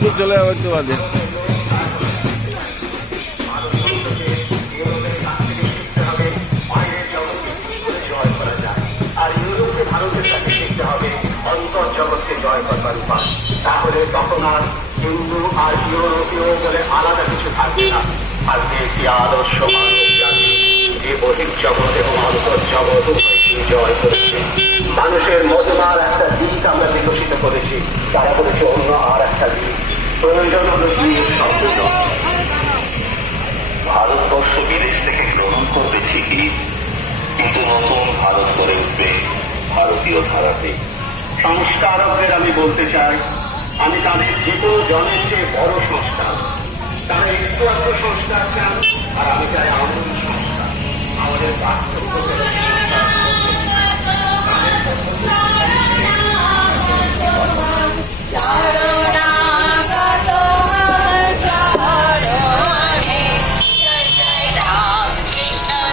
দূর চলে যাবে একটু বাদে। আর ইউরোপে ভারতের কাছে শিখতে হবে অন্তর্জগৎকে জয় করবার উপায়। তাহলে তখন আর হিন্দু আর ইউরোপীয় বলে আলাদা কিছু থাকবে না, থাকবে একটি আদর্শ মানব জাতি যে বহির্জগৎ এবং অন্তর্জগৎ উভয়কে জয় করেছে। মানুষের মজমার একটা দিক আমরা বিকশিত করেছি, তারা করেছে অন্য আর একটা দিক। প্রয়োজন হল দিক সংযোজন। ভারতবর্ষ বিদেশ থেকে গ্রহণ করবে ঠিকই, কিন্তু নতুন ভারত গড়ে উঠবে ভারতীয় ধারাতে। সংস্কারকদের আমি বলতে চাই, আমি তাদের যে কোনো জনের চেয়ে বড় সংস্কার। তারা একটু সংস্কার চান, আর আমি চাই আমাদের সংস্কার, আমাদের পার্থক্য